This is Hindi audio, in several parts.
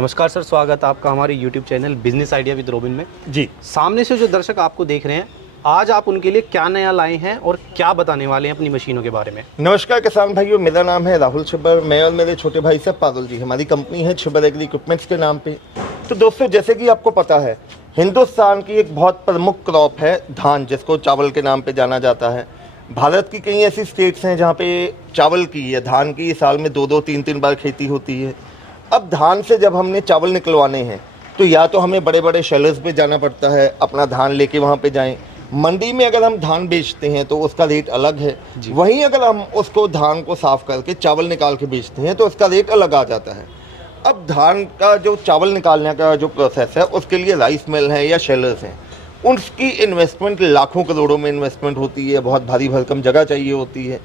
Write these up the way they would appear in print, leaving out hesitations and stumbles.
नमस्कार सर, स्वागत है आपका हमारे YouTube channel business idea with robin में। जी। सामने से जो दर्शक आपको देख रहे हैं, आज आप उनके लिए क्या नया लाए हैं और क्या बताने वाले हैं अपनी मशीनों के बारे में? नमस्कार किसान भाइयों, मेरा नाम है राहुल छिब्बर। मैं और मेरे छोटे भाई साहब पारुल जी, हमारी कंपनी है छिब्बर एग्री इक्विपमेंट्स के नाम पे। तो दोस्तों, जैसे कि आपको पता है, हिंदुस्तान की एक बहुत प्रमुख क्रॉप है धान, जिसको चावल के नाम पे जाना जाता है। भारत की कई ऐसी स्टेट्स हैं जहाँ पे चावल की या धान की साल में 2-2, 3-3 बार खेती होती है। अब धान से जब हमने चावल निकलवाने हैं तो या तो हमें बड़े बड़े शेलर्स पे जाना पड़ता है, अपना धान लेके वहाँ पे जाएं। मंडी में अगर हम धान बेचते हैं तो उसका रेट अलग है, वहीं अगर हम उसको धान को साफ करके चावल निकाल के बेचते हैं तो उसका रेट अलग आ जाता है। अब धान का जो चावल निकालने का जो प्रोसेस है, उसके लिए राइस मिल है या शेलर्स हैं, उसकी इन्वेस्टमेंट लाखों करोड़ों में इन्वेस्टमेंट होती है, बहुत भारी भरकम जगह चाहिए होती है।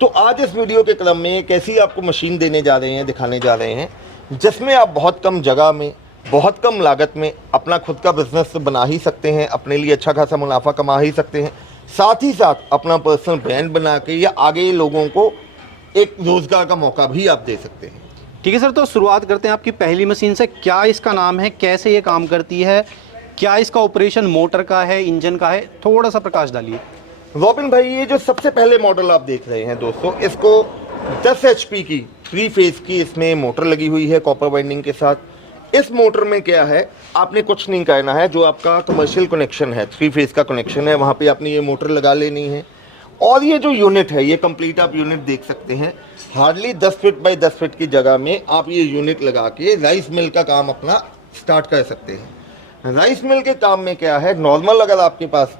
तो आज इस वीडियो के क्रम में एक ऐसी आपको मशीन देने जा रहे हैं, दिखाने जा रहे हैं, जिसमें आप बहुत कम जगह में, बहुत कम लागत में अपना खुद का बिजनेस बना ही सकते हैं, अपने लिए अच्छा खासा मुनाफा कमा ही सकते हैं, साथ ही साथ अपना पर्सनल ब्रांड बना के या आगे लोगों को एक रोज़गार का मौका भी आप दे सकते हैं। ठीक है सर, तो शुरुआत करते हैं आपकी पहली मशीन से। क्या इसका नाम है, कैसे ये काम करती है, क्या इसका ऑपरेशन मोटर का है, इंजन का है, थोड़ा सा प्रकाश डालिए। रॉबिन भाई, ये जो सबसे पहले मॉडल आप देख रहे हैं दोस्तों, इसको 10 HP की 3 फेज की इसमें मोटर लगी हुई है कॉपर वाइंडिंग के साथ। इस मोटर में क्या है, आपने कुछ नहीं करना है। जो आपका कमर्शियल कनेक्शन है, 3 फेज का कनेक्शन है, वहाँ पे आपने ये मोटर लगा लेनी है। और ये जो यूनिट है, ये कंप्लीट आप यूनिट देख सकते हैं। हार्डली 10 फीट बाई 10 फीट की जगह में आप ये यूनिट लगा के राइस मिल का काम अपना स्टार्ट कर सकते हैं। राइस मिल के काम में क्या है, नॉर्मल अगर आपके पास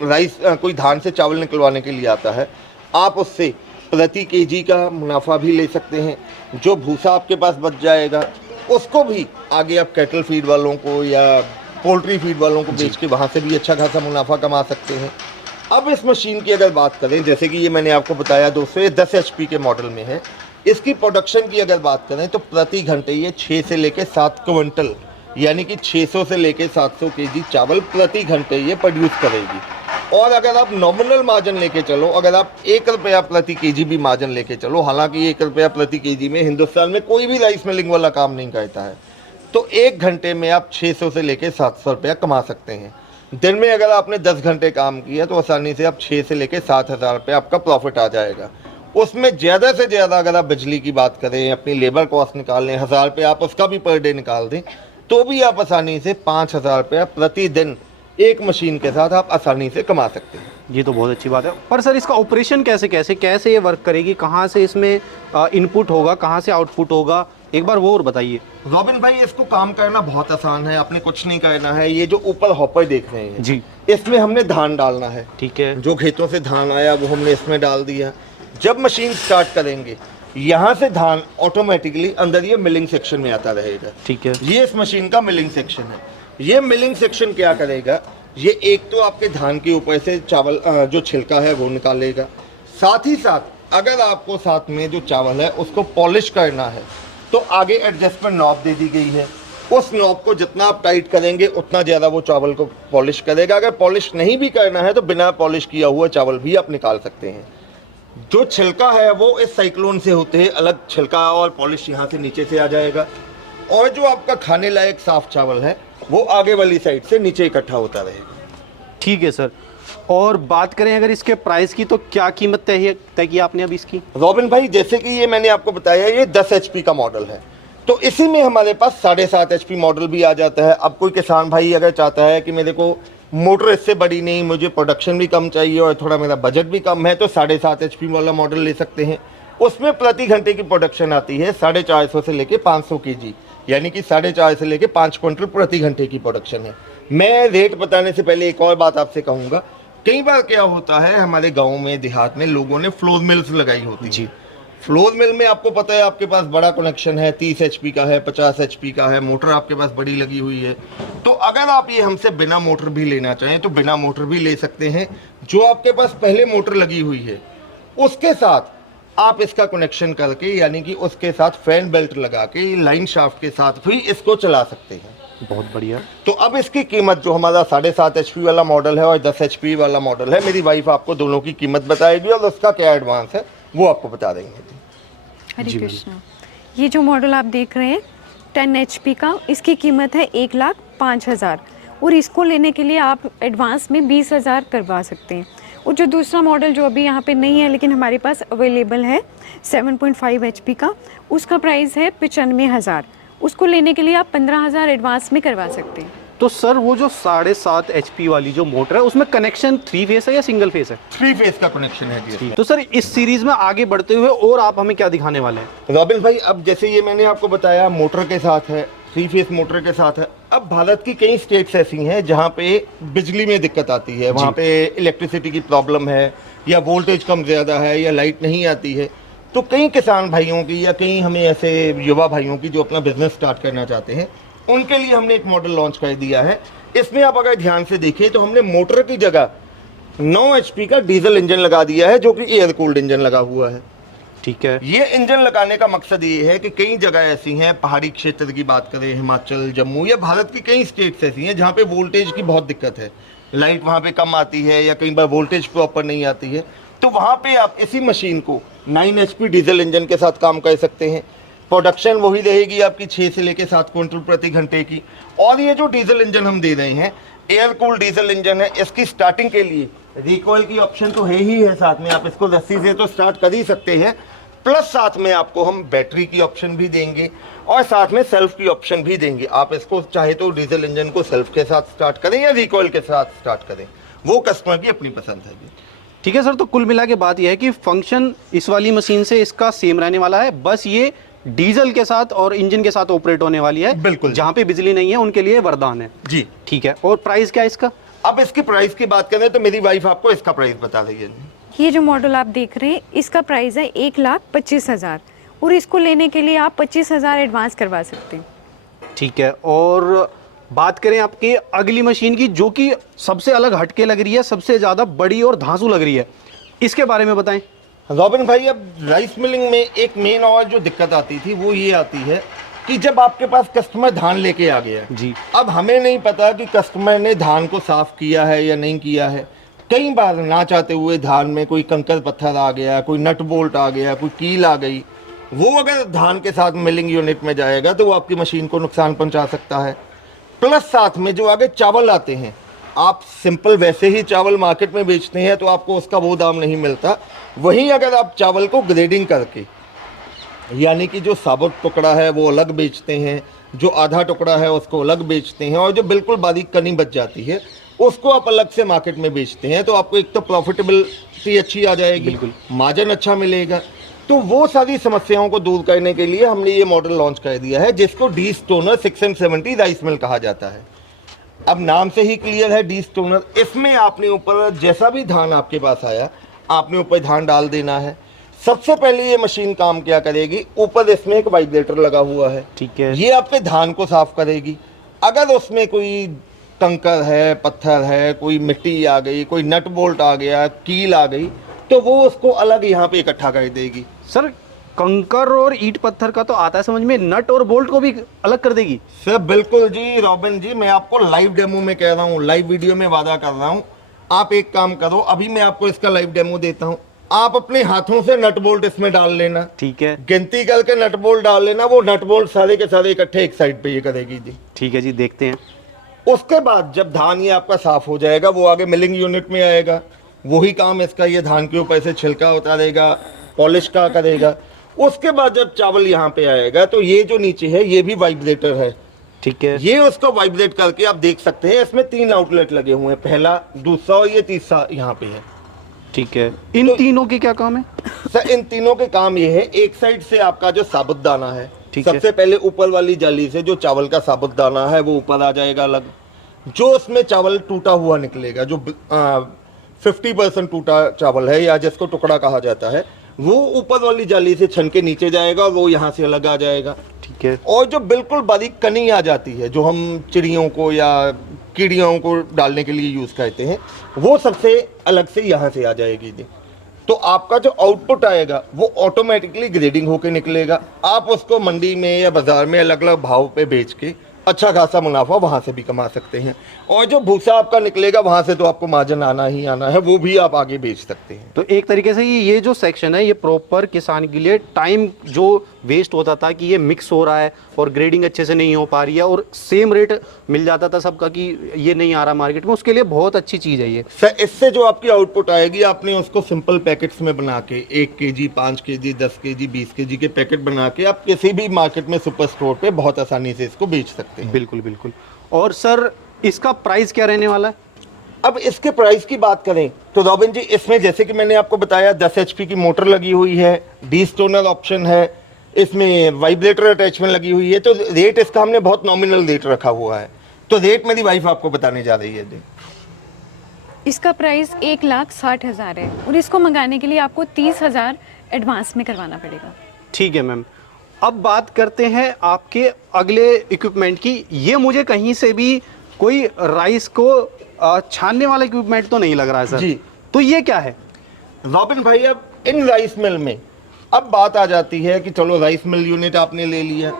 राइस कोई धान से चावल निकलवाने के लिए आता है, आप उससे प्रति केजी का मुनाफा भी ले सकते हैं। जो भूसा आपके पास बच जाएगा, उसको भी आगे आप कैटल फीड वालों को या पोल्ट्री फीड वालों को बेच के वहाँ से भी अच्छा खासा मुनाफा कमा सकते हैं। अब इस मशीन की अगर बात करें, जैसे कि ये मैंने आपको बताया दोस्तों, ये 10 HP के मॉडल में है। इसकी प्रोडक्शन की अगर बात करें तो प्रति घंटे ये 6 से लेकर 7 क्विंटल, यानी कि 600 से लेकर 700 केजी चावल प्रति घंटे ये प्रोड्यूस करेगी। और अगर आप नॉमिनल मार्जिन लेके चलो, अगर आप 1 रुपया प्रति केजी भी मार्जिन लेके चलो, हालांकि 1 रुपया प्रति केजी में हिंदुस्तान में कोई भी राइस मिलिंग वाला काम नहीं करता है, तो 1 घंटे में आप 600 से लेके 700 रुपया कमा सकते हैं। दिन में अगर आपने 10 घंटे काम किया तो आसानी से आप 6 से लेके 7,000 रुपये आपका प्रॉफिट आ जाएगा। उसमें ज़्यादा से ज़्यादा अगर आप बिजली की बात करें, अपनी लेबर कॉस्ट निकाल लें, 1,000 रुपये आप उसका भी पर डे निकाल दें, तो भी आप आसानी से 5,000 रुपया प्रतिदिन एक मशीन के साथ आप आसानी से कमा सकते हैं। ये तो बहुत अच्छी बात है। पर सर, इसका ऑपरेशन कैसे ये वर्क करेगी, कहाँ से इसमें इनपुट होगा, कहाँ से आउटपुट होगा, एक बार वो और बताइए। रॉबिन भाई, इसको काम करना बहुत आसान है, आपने कुछ नहीं करना है। ये जो ऊपर हॉपर देख रहे हैं जी, इसमें हमने धान डालना है। ठीक है। जो खेतों से धान आया वो हमने इसमें डाल दिया। जब मशीन स्टार्ट करेंगे, यहाँ से धान ऑटोमेटिकली अंदर ये मिलिंग सेक्शन में आता रहेगा। ठीक है। ये इस मशीन का मिलिंग सेक्शन है। ये मिलिंग सेक्शन क्या करेगा, ये एक तो आपके धान के ऊपर से चावल जो छिलका है वो निकालेगा, साथ ही साथ अगर आपको साथ में जो चावल है उसको पॉलिश करना है तो आगे एडजस्टमेंट नॉब दे दी गई है। उस नॉब को जितना आप टाइट करेंगे उतना ज़्यादा वो चावल को पॉलिश करेगा। अगर पॉलिश नहीं भी करना है तो बिना पॉलिश किया हुआ चावल भी आप निकाल सकते हैं। जो छिलका है वो इस साइक्लोन से होते हैं अलग, छिलका और पॉलिश यहाँ से नीचे से आ जाएगा, और जो आपका खाने लायक साफ चावल है वो आगे वाली साइड से नीचे इकट्ठा होता रहेगा। ठीक है सर, और बात करें अगर इसके प्राइस की, तो क्या कीमत तय की आपने अभी इसकी? रॉबिन भाई, जैसे कि ये मैंने आपको बताया, ये 10 HP का मॉडल है, तो इसी में हमारे पास 7.5 HP मॉडल भी आ जाता है। अब कोई किसान भाई अगर चाहता है कि मेरे को मोटर इससे बड़ी नहीं, मुझे प्रोडक्शन भी कम चाहिए और थोड़ा मेरा बजट भी कम है, तो 7.5 HP वाला मॉडल ले सकते हैं। उसमें प्रति घंटे की प्रोडक्शन आती है 450 से लेके 500 kg, यानी कि 4.5 से लेके 5 क्विंटल प्रति घंटे की प्रोडक्शन है। मैं रेट बताने से पहले एक और बात आपसे कहूँगा, कई बार क्या होता है, हमारे गाँव में देहात में लोगों ने फ्लोर मिल्स लगाई होती है। फ्लोर मिल में आपको पता है आपके पास बड़ा कनेक्शन है, 30 HP का है, 50 HP का है, मोटर आपके पास बड़ी लगी हुई है। तो अगर आप ये हमसे बिना मोटर भी लेना चाहें तो बिना मोटर भी ले सकते हैं। जो आपके पास पहले मोटर लगी हुई है उसके साथ आप इसका कनेक्शन करके, यानी कि उसके साथ फैन बेल्ट लगा के लाइन शाफ्ट के साथ भी इसको चला सकते हैं। बहुत बढ़िया। तो अब इसकी कीमत, जो हमारा 7.5 HP वाला मॉडल है और 10 HP वाला मॉडल है, मेरी वाइफ आपको दोनों की कीमत बताएगी और उसका क्या एडवांस है वो आपको बता देंगे। हरे कृष्णा। ये जो मॉडल आप देख रहे हैं 10 HP का, इसकी कीमत है 1,05,000 और इसको लेने के लिए आप एडवांस में 20,000 करवा सकते हैं। और जो दूसरा मॉडल जो अभी यहाँ पे नहीं है लेकिन हमारे पास अवेलेबल है 7.5 HP का, उसका प्राइस है 95,000। उसको लेने के लिए आप 15,000 एडवांस में करवा सकते हैं। तो सर वो जो 7.5 HP वाली जो मोटर है उसमें कनेक्शन 3 फेस है या सिंगल फेस है? 3 फेस का कनेक्शन है जी। तो सर इस सीरीज में आगे बढ़ते हुए और आप हमें क्या दिखाने वाले हैं? रॉबिन भाई, अब जैसे ये मैंने आपको बताया मोटर के साथ है, 3 फेस मोटर के साथ है। अब भारत की कई स्टेट्स ऐसी हैं जहाँ पे बिजली में दिक्कत आती है, वहाँ पे इलेक्ट्रिसिटी की प्रॉब्लम है या वोल्टेज कम ज़्यादा है या लाइट नहीं आती है। तो कई किसान भाइयों की या कई हमें ऐसे युवा भाइयों की जो अपना बिजनेस स्टार्ट करना चाहते हैं, उनके लिए हमने एक मॉडल लॉन्च कर दिया है। इसमें आप अगर ध्यान से देखें तो हमने मोटर की जगह 9 HP का डीजल इंजन लगा दिया है जो कि एयर कूल्ड इंजन लगा हुआ है। ठीक है। ये इंजन लगाने का मकसद ये है कि कई जगह ऐसी हैं, पहाड़ी क्षेत्र की बात करें, हिमाचल, जम्मू या भारत की कई स्टेट्स ऐसी हैं जहाँ पे वोल्टेज की बहुत दिक्कत है, लाइट वहाँ पे कम आती है या कई बार वोल्टेज प्रॉपर नहीं आती है। तो वहाँ पे आप इसी मशीन को 9 HP डीजल इंजन के साथ काम कर सकते हैं। प्रोडक्शन वही रहेगी आपकी 6 से लेकर 7 क्विंटल प्रति घंटे की। और ये जो डीजल इंजन हम दे रहे हैं, एयर कूल्ड डीजल इंजन है। इसकी स्टार्टिंग के लिए रिकॉइल की ऑप्शन तो है ही है, साथ में आप इसको रस्सी से तो स्टार्ट कर ही सकते हैं, प्लस साथ में आपको हम बैटरी की ऑप्शन भी देंगे और साथ में सेल्फ की ऑप्शन भी देंगे। आप इसको चाहे तो डीजल इंजन को सेल्फ के साथ स्टार्ट करें या रिकॉइल के साथ स्टार्ट करें, वो कस्टमर की अपनी पसंद है। ठीक है सर, तो कुल मिला के बात यह है कि फंक्शन इस वाली मशीन से इसका सेम रहने वाला है, बस ये डीजल के साथ और इंजन के साथ ऑपरेट होने वाली है। बिल्कुल। जहाँ पे बिजली नहीं है उनके लिए वरदान है जी। ठीक है। और प्राइस क्या है इसका? अब इसकी प्राइस की बात करें तो मेरी वाइफ आपको इसका प्राइस बता रही है। ये जो मॉडल आप देख रहे हैं इसका प्राइस है 1,25,000 और इसको लेने के लिए आप 25,000 एडवांस करवा सकते हैं। ठीक है। और बात करें आपके अगली मशीन की जो कि सबसे अलग हटके लग रही है, सबसे ज़्यादा बड़ी और धांसू लग रही है, इसके बारे में बताएं। रॉबिन भाई, अब राइस मिलिंग में एक मेन और जो दिक्कत आती थी वो ये आती है कि जब आपके पास कस्टमर धान लेके आ गया जी, अब हमें नहीं पता कि कस्टमर ने धान को साफ किया है या नहीं किया है। कई बार ना चाहते हुए धान में कोई कंकर पत्थर आ गया, कोई नट बोल्ट आ गया, कोई कील आ गई, वो अगर धान के साथ मिलिंग यूनिट में जाएगा तो वो आपकी मशीन को नुकसान पहुंचा सकता है। प्लस साथ में जो आगे चावल आते हैं, आप सिंपल वैसे ही चावल मार्केट में बेचते हैं तो आपको उसका वो दाम नहीं मिलता। वहीं अगर आप चावल को ग्रेडिंग करके, यानी कि जो साबुत टुकड़ा है वो अलग बेचते हैं, जो आधा टुकड़ा है उसको अलग बेचते हैं, और जो बिल्कुल बारीक कनी बच जाती है उसको आप अलग से मार्केट में बेचते हैं, तो आपको एक तो प्रॉफिटेबिलिटी अच्छी आ जाएगी, मार्जिन अच्छा मिलेगा। तो वो सारी समस्याओं को दूर करने के लिए हमने ये मॉडल लॉन्च कर दिया है जिसको डी स्टोनर 670 राइस मिल कहा जाता है। अब नाम से ही क्लियर है डी स्टोनर। इसमें आपने ऊपर जैसा भी धान आपके पास आया, आपने ऊपर धान डाल देना है। सबसे पहले ये मशीन काम क्या करेगी, ऊपर इसमें एक वाइब्रेटर लगा हुआ है, ठीक है, ये आपके धान को साफ करेगी। अगर उसमें कोई कंकर है, पत्थर है, कोई मिट्टी आ गई, कोई नट बोल्ट आ गया, कील आ गई, तो वो उसको अलग यहाँ पे इकट्ठा कर देगी। सर कंकर और ईंट पत्थर का तो आता है समझ में, नट और बोल्ट को भी अलग कर देगी? सर बिल्कुल जी रॉबिन जी, मैं आपको लाइव डेमो में कह रहा हूँ, लाइव वीडियो में वादा कर रहा हूँ। आप एक काम करो, अभी मैं आपको इसका लाइव डेमो देता हूँ, आप अपने हाथों से नट बोल्ट इसमें डाल लेना, ठीक है, गिनती करके नट बोल्ट डाल लेना, वो नट बोल्ट सारे के सारे इकट्ठे एक साइड पे ये करेगी जी। ठीक है जी, देखते हैं। उसके बाद जब धान ये आपका साफ हो जाएगा, वो आगे मिलिंग यूनिट में आएगा, वही काम इसका ये धान के ऊपर से छिलका उतारेगा, पॉलिश का करेगा। उसके बाद जब चावल यहाँ पे आएगा तो ये जो नीचे है ये भी वाइब्रेटर है, ठीक है, ये उसको वाइब्रेट करके आप देख सकते हैं इसमें 3 आउटलेट लगे हुए हैं, पहला, दूसरा और ये तीसरा यहाँ पे है। ठीक है, इन तीनों के क्या काम है? सर इन तीनों के काम ये है, एक साइड से आपका जो साबुत दाना है, ठीक है, सबसे पहले ऊपर वाली जाली से जो चावल का साबुत दाना है वो ऊपर आ जाएगा अलग। जो उसमें चावल टूटा हुआ निकलेगा, जो 50% टूटा चावल है या जिसको टुकड़ा कहा जाता है, वो ऊपर वाली जाली से छन के नीचे जाएगा और वो यहाँ से अलग आ जाएगा। ठीक है, और जो बिल्कुल बारीक कनी आ जाती है, जो हम चिड़ियों को या कीड़ियों को डालने के लिए यूज़ करते हैं, वो सबसे अलग से यहाँ से आ जाएगी जी। तो आपका जो आउटपुट आएगा वो ऑटोमेटिकली ग्रेडिंग होके निकलेगा। आप उसको मंडी में या बाजार में अलग अलग भाव पे बेच के अच्छा खासा मुनाफा वहाँ से भी कमा सकते हैं। और जो भूसा आपका निकलेगा वहाँ से तो आपको मार्जिन आना ही आना है, वो भी आप आगे बेच सकते हैं। तो एक तरीके से ये जो सेक्शन है ये प्रॉपर किसान के लिए टाइम जो वेस्ट होता था कि ये मिक्स हो रहा है और ग्रेडिंग अच्छे से नहीं हो पा रही है और सेम रेट मिल जाता था सबका कि ये नहीं आ रहा मार्केट में, उसके लिए बहुत अच्छी चीज़ है ये। सर इससे जो आपकी आउटपुट आएगी, आपने उसको सिंपल पैकेट्स में बना के 1 kg, 5 kg, 10 kg, 20 kg के पैकेट बना के आप किसी भी मार्केट में सुपर स्टोर पे बहुत आसानी से इसको बेच सकते हैं। बिल्कुल बिल्कुल। और सर इसका प्राइस क्या रहने वाला है? अब इसके प्राइस की बात करें तो रॉबिन जी, इसमें जैसे कि मैंने आपको बताया 10 HP की मोटर लगी हुई है, डिस्टोनर ऑप्शन है, इसमें वाइब्रेटर अटैचमेंट लगी हुई है, तो रेट इसका हमने बहुत नॉमिनल रेट रखा हुआ है। तो रेट मेरी वाइफ आपको बताने जा रही है जी। इसका प्राइस 1,60,000 है और इसको मंगाने के लिए आपको 30,000 एडवांस में करवाना पड़ेगा। ठीक है मैम। अब बात करते हैं आपके अगले इक्विपमेंट की। ये मुझे कहीं से भी कोई राइस को छानने वाला इक्विपमेंट तो नहीं लग रहा है सर जी। तो ये क्या है? रॉबिन भाई, अब इन राइस मिल में अब बात आ जाती है कि चलो राइस मिल यूनिट आपने ले लिया,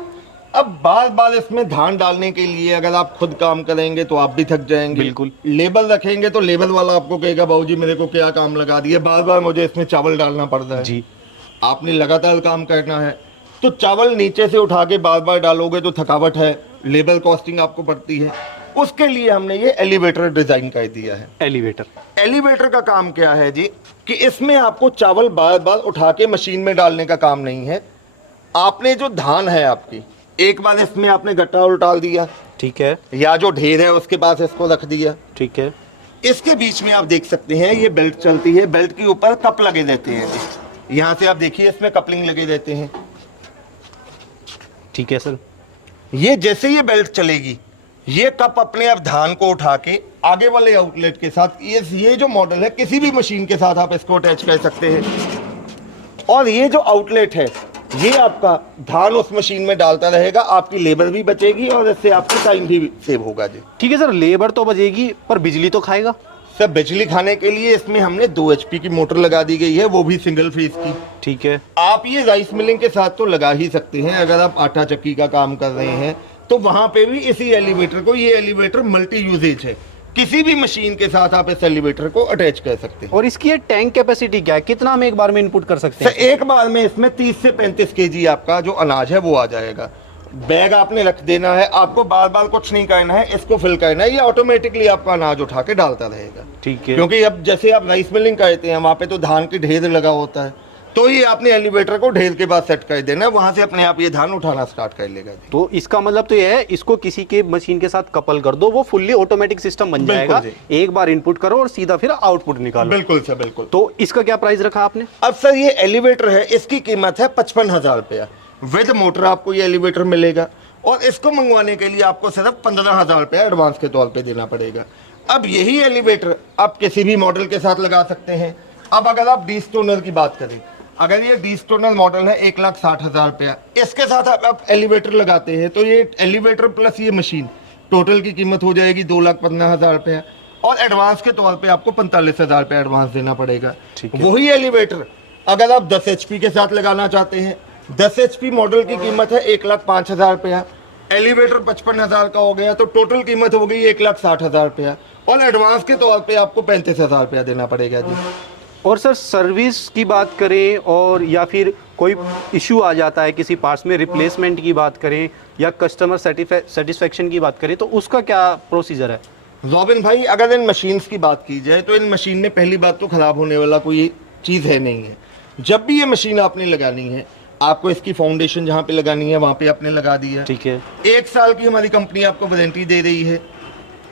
अब बार बार इसमें धान डालने के लिए अगर आप खुद काम करेंगे तो आप भी थक जाएंगे। बिल्कुल। लेबल रखेंगे तो लेबल वाला आपको कहेगा बाबूजी मेरे को क्या काम लगा दिया, बार बार मुझे इसमें चावल डालना पड़ता है। जी। आपने लगातार काम करना है तो चावल नीचे से उठा के बार बार डालोगे तो थकावट है, लेबल कॉस्टिंग आपको पड़ती है। उसके लिए हमने ये एलिवेटर डिजाइन कर दिया है। एलिवेटर। एलिवेटर का काम क्या है जी कि इसमें आपको चावल बार बार उठा के मशीन में डालने का काम नहीं है। आपने जो धान है आपकी, एक बार इसमें आपने गट्टा उल्टा दिया, ठीक है। या जो ढेर है उसके पास इसको रख दिया। ठीक है। इसके बीच में आप देख सकते हैं ये बेल्ट चलती है, बेल्ट के ऊपर कप लगे रहते हैं जी। यहाँ से आप देखिए इसमें कपलिंग लगे रहते हैं। ठीक है सर। ये जैसे ये बेल्ट चलेगी, ये कप अपने आप धान को उठा के आगे वाले आउटलेट के साथ, ये जो मॉडल है किसी भी मशीन के साथ आप इसको अटैच कर सकते हैं। और ये जो आउटलेट है ये आपका धान उस मशीन में डालता रहेगा, आपकी लेबर भी बचेगी और इससे आपका टाइम भी सेव होगा जी। ठीक है सर, लेबर तो बचेगी पर बिजली तो खाएगा। सर बिजली खाने के लिए इसमें हमने 2 HP की मोटर लगा दी गई है, वो भी सिंगल फेज की। ठीक है। आप ये राइस मिलिंग के साथ तो लगा ही सकते हैं, अगर आप आटा चक्की का काम कर रहे हैं तो वहां पे भी इसी एलिवेटर को, ये एलिवेटर मल्टी यूजेज है, किसी भी मशीन के साथ आप इस एलिवेटर को अटैच कर सकते हैं। और इसकी ये टैंक कैपेसिटी क्या है, कितना हम एक बार में इनपुट कर सकते सर हैं? एक बार में इसमें 30 से 35 kg आपका जो अनाज है वो आ जाएगा। बैग आपने रख देना है, आपको बार बार कुछ नहीं करना है, इसको फिल करना है, ये ऑटोमेटिकली आपका अनाज उठा के डालता रहेगा। ठीक है। क्योंकि अब जैसे आप राइस मिलिंग करते हैं वहाँ पे तो धान की ढेर लगा होता है, तो ये आपने एलिवेटर को ढेर के बाद सेट कर देना है, वहाँ से अपने आप ये धान उठाना स्टार्ट कर लेगा। तो इसका मतलब तो ये है, इसको किसी के मशीन के साथ कपल कर दो, वो फुल्ली ऑटोमेटिक सिस्टम बन जाएगा। एक बार इनपुट करो और सीधा फिर आउटपुट निकालो। बिल्कुल सर, बिल्कुल। तो इसका क्या प्राइस रखा आपने? अब सर ये एलिवेटर है, इसकी कीमत है 55,000 रुपया। विद मोटर आपको ये एलिवेटर मिलेगा और इसको मंगवाने के लिए आपको सिर्फ 15,000 रुपया एडवांस के तौर पे देना पड़ेगा। अब यही एलिवेटर आप किसी भी मॉडल के साथ लगा सकते हैं। अब अगर आप डिस्टोनर की बात करें, अगर ये डिस्टोनर मॉडल है 1,60,000 रुपया, इसके साथ आप एलिवेटर लगाते हैं तो ये एलिवेटर प्लस ये मशीन टोटल की कीमत हो जाएगी 2,15,000 रुपया और एडवांस के तौर पे आपको 45,000 रुपया एडवांस देना पड़ेगा। वही एलिवेटर अगर आप 10 HP के साथ लगाना चाहते हैं, 10 HP मॉडल की कीमत है 1,05,000 रुपया, एलिवेटर 55,000 का हो गया तो टोटल कीमत हो गई 1,60,000 रुपया और एडवांस के तौर पे आपको 35,000 रुपया देना पड़ेगा जी। और सर सर्विस की बात करें और या फिर कोई इशू आ जाता है किसी पार्ट्स में, रिप्लेसमेंट की बात करें या कस्टमर सेटिस्फेक्शन की बात करें, तो उसका क्या प्रोसीजर है? रॉबिन भाई, अगर इन मशीन्स की बात की जाए तो इन मशीन में पहली बात तो ख़राब होने वाला कोई चीज़ है नहीं है। जब भी ये मशीन आपने लगानी है, आपको इसकी फाउंडेशन जहाँ पे लगानी है वहाँ पे आपने लगा दी है। ठीक है। 1 साल की हमारी कंपनी आपको वारंटी दे रही है।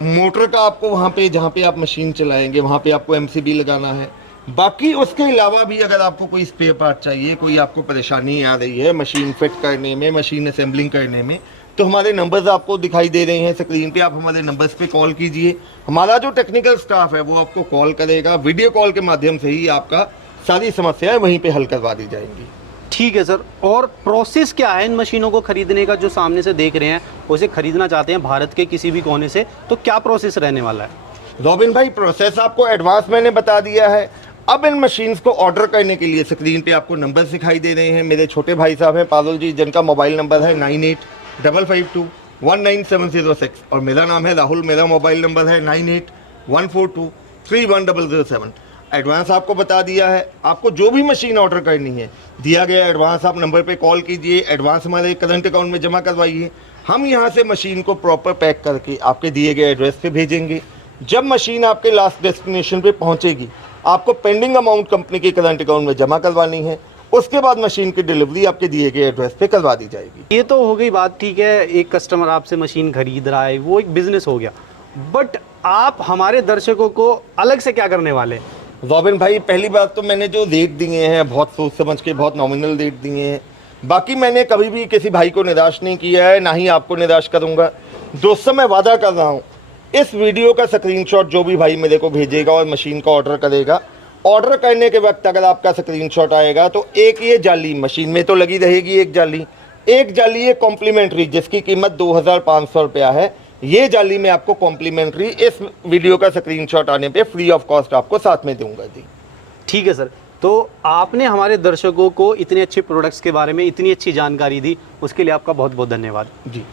मोटर का आपको वहाँ पे जहाँ पे आप मशीन चलाएंगे वहाँ पे आपको MCB लगाना है। बाकी उसके अलावा भी अगर आपको कोई स्पेयर पार्ट चाहिए, कोई आपको परेशानी आ रही है मशीन फिट करने में, मशीन असेंबलिंग करने में, तो हमारे नंबर्स आपको दिखाई दे रहे हैं स्क्रीन पे, आप हमारे नंबर्स पे कॉल कीजिए। हमारा जो टेक्निकल स्टाफ है वो आपको कॉल करेगा, वीडियो कॉल के माध्यम से ही आपका सारी समस्याएं वहीं पे हल करवा दी जाएंगी। ठीक है सर। और प्रोसेस क्या है इन मशीनों को खरीदने का? जो सामने से देख रहे हैं उसे खरीदना चाहते हैं भारत के किसी भी कोने से, तो क्या प्रोसेस रहने वाला है? रॉबिन भाई, प्रोसेस आपको एडवांस मैंने बता दिया है। अब इन मशीन्स को ऑर्डर करने के लिए स्क्रीन पे आपको नंबर दिखाई दे रहे हैं। मेरे छोटे भाई साहब हैं पारुल जी, जिनका मोबाइल नंबर है 9855219706 और मेरा नाम है राहुल, मेरा मोबाइल नंबर है 9814231007। एडवांस आपको बता दिया है। आपको जो भी मशीन ऑर्डर करनी है, दिया गया एडवांस आप नंबर पे कॉल कीजिए, एडवांस हमारे करंट अकाउंट में जमा करवाइए। हम यहाँ से मशीन को प्रॉपर पैक करके आपके दिए गए एड्रेस पे भेजेंगे। जब मशीन आपके लास्ट डेस्टिनेशन पे पहुँचेगी, आपको पेंडिंग अमाउंट कंपनी के करंट अकाउंट में जमा करवानी है। उसके बाद मशीन की डिलीवरी आपके दिए गए एड्रेस पे करवा दी जाएगी। ये तो हो गई बात, ठीक है, एक कस्टमर आपसे मशीन खरीद रहा है, वो एक बिजनेस हो गया, बट आप हमारे दर्शकों को अलग से क्या करने वाले हैं? रॉबिन भाई, पहली बात तो मैंने जो रेट दिए हैं बहुत सोच समझ के, बहुत नॉमिनल रेट दिए हैं। बाकी मैंने कभी भी किसी भाई को निराश नहीं किया है, ना ही आपको निराश करूंगा। दोस्तों, मैं वादा कर रहा हूं, इस वीडियो का स्क्रीनशॉट जो भी भाई मेरे को भेजेगा और मशीन का ऑर्डर करेगा, ऑर्डर करने के वक्त अगर आपका स्क्रीनशॉट आएगा तो एक ये जाली मशीन में तो लगी रहेगी, एक जाली ये कॉम्प्लीमेंट्री जिसकी कीमत 2500 रुपया है। ये जाली मैं आपको कॉम्प्लीमेंट्री इस वीडियो का स्क्रीनशॉट आने पे फ्री ऑफ कॉस्ट आपको साथ में दूंगा जी। ठीक है सर, तो आपने हमारे दर्शकों को इतने अच्छे प्रोडक्ट्स के बारे में इतनी अच्छी जानकारी दी, उसके लिए आपका बहुत बहुत धन्यवाद जी।